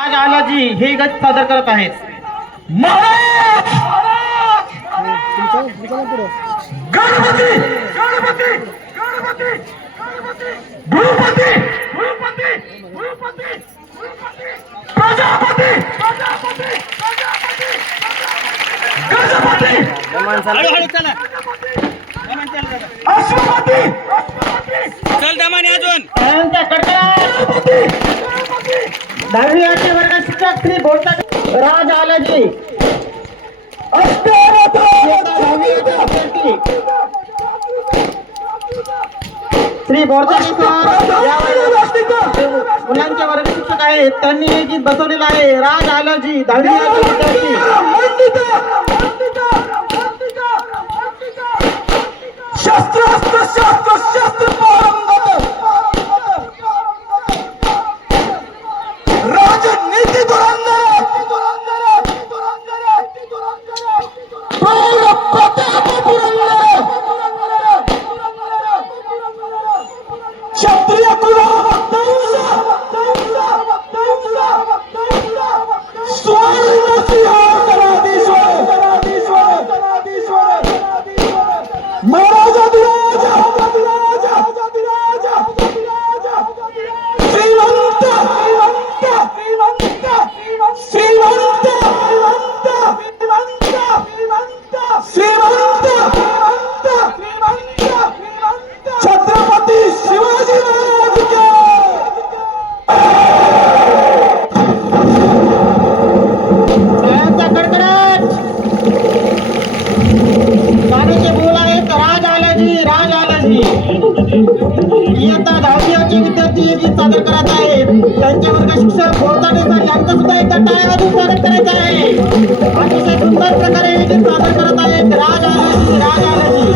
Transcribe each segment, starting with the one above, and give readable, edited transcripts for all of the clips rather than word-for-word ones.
आज आलाजी हे गीत सादर करत आहेत. गणपती गणपती गणपती गणपती गणपती गणपती प्रजापती प्रजापती प्रजापती गणपती अश्वपती चल दमाने अजून त्यांच्या कडकडाट 10वी वर्ग शिक्षक श्री बोलतात राज आलाजी श्री बोरतानी मुलांचे वर्ग शिक्षक आहेत. त्यांनी हे गीत बसवलेलं आहे. राज आलाजी 10वी विद्यार्थी शस्त्र अस्त्र शस्त्र शस्त्र राजनीती धुरंधर प्रताप पुरंदर क्षत्रिय छत्रपती शिवाजी त्यांच्या कडकडाट गाण्याचे बोल आहेत. राज आलाजी राज आलाजी इयत्ता 10वी विद्यार्थी हे गीत सादर करत आहेत. त्यांचे वर्ग शिक्षक बोलताना यांचं सुद्धा एकदा टाळ्या वाजवून स्वागत करायचं आहे. अतिशय सुंदर प्रकारे हे गीत सादर करत आहेत. राज आलाजी राज आलाजी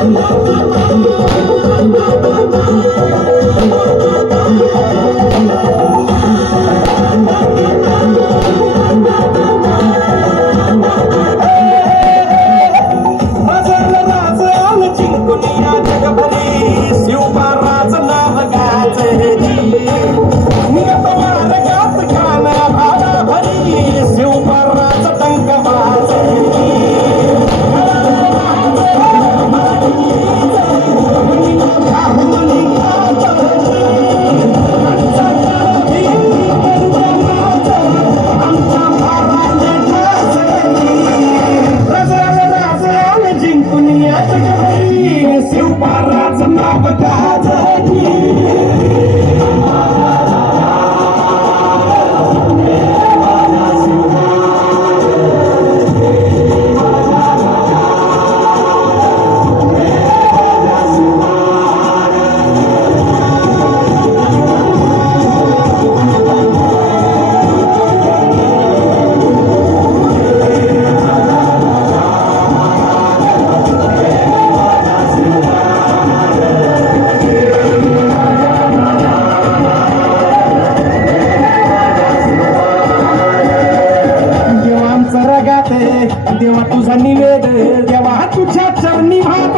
देवा तुझा निवेद देवा तुझ्या चरणी भात